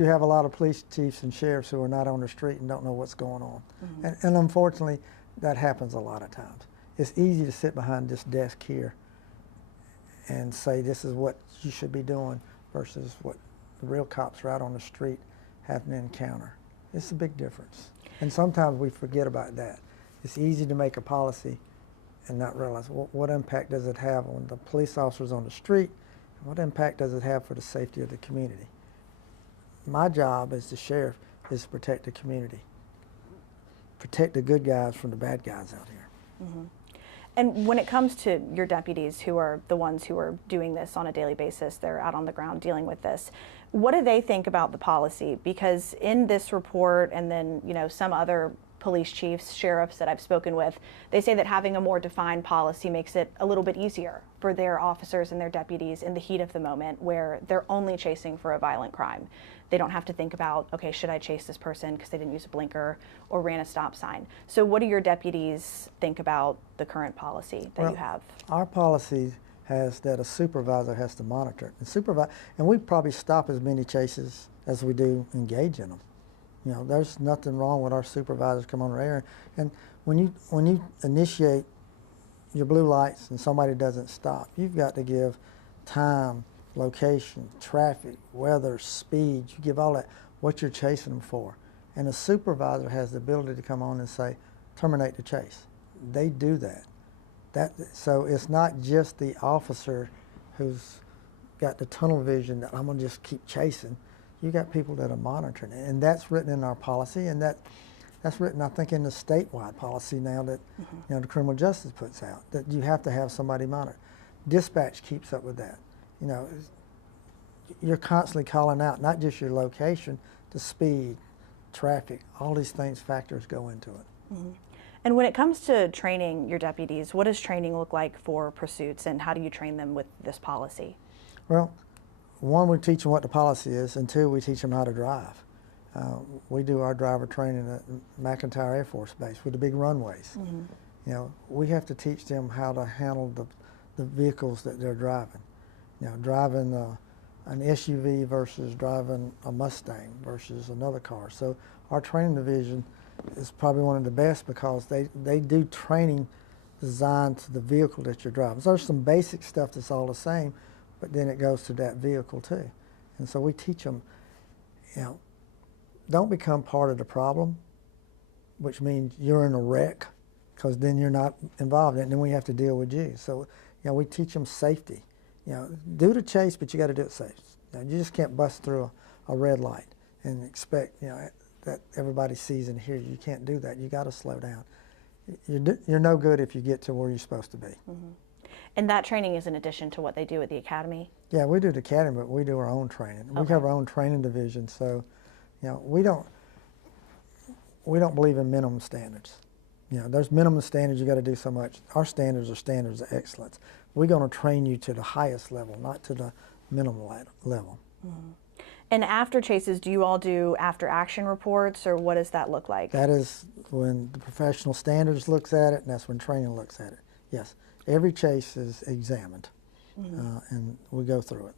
You have a lot of police chiefs and sheriffs who are not on the street and don't know what's going on. And unfortunately, that happens a lot of times. It's easy to sit behind this desk here and say this is what you should be doing versus what the real cops are out on the street having to encounter. It's a big difference. And sometimes we forget about that. It's easy to make a policy and not realize what impact does it have on the police officers on the street, and what impact does it have for the safety of the community. My job as the sheriff is to protect the community, protect the good guys from the bad guys out here. And when it comes to your deputies, who are the ones who are doing this on a daily basis, they're out on the ground dealing with this, what do they think about the policy? Because in this report, and then some other police chiefs, sheriffs that I've spoken with, they say that having a more defined policy makes it a little bit easier for their officers and their deputies in the heat of the moment where they're only chasing for a violent crime. They don't have to think about, okay, should I chase this person because they didn't use a blinker or ran a stop sign? So what do your deputies think about the current policy that you have? Our policy has that a supervisor has to monitor it. And we probably stop as many chases as we do engage in them. There's nothing wrong with our supervisors come on the air. And when you initiate your blue lights and somebody doesn't stop, you've got to give time, location, traffic, weather, speed. You give all that, what you're chasing them for. And a supervisor has the ability to come on and say, terminate the chase. They do that. So it's not just the officer who's got the tunnel vision that I'm going to just keep chasing. You got people that are monitoring it, and that's written in our policy, and that's written, I think, in the statewide policy now that the criminal justice puts out, that you have to have somebody monitor. Dispatch keeps up with that. You're constantly calling out not just your location, the speed, traffic, all these factors go into it. And when it comes to training your deputies, what does training look like for pursuits, and how do you train them with this policy? Well, one, we teach them what the policy is, and two, we teach them how to drive. We do our driver training at McIntyre Air Force Base with the big runways. We have to teach them how to handle the vehicles that they're driving. Driving an SUV versus driving a Mustang versus another car. So our training division is probably one of the best because they do training designed to the vehicle that you're driving. So there's some basic stuff that's all the same, but then it goes to that vehicle too. And so we teach them, don't become part of the problem, which means you're in a wreck, because then you're not involved in it, and then we have to deal with you. So, we teach them safety. Do the chase, but you got to do it safe. You just can't bust through a red light and expect, that everybody sees and hears you. You can't do that. You got to slow down. You're no good if you get to where you're supposed to be. And that training is in addition to what they do at the academy? Yeah, we do the academy, but we do our own training. Okay. We have our own training division, so we don't believe in minimum standards. There's minimum standards, you got to do so much. Our standards are standards of excellence. We're going to train you to the highest level, not to the minimum level. And after chases, do you all do after action reports, or what does that look like? That is when the professional standards looks at it, and that's when training looks at it. Yes. Every chase is examined, and we go through it.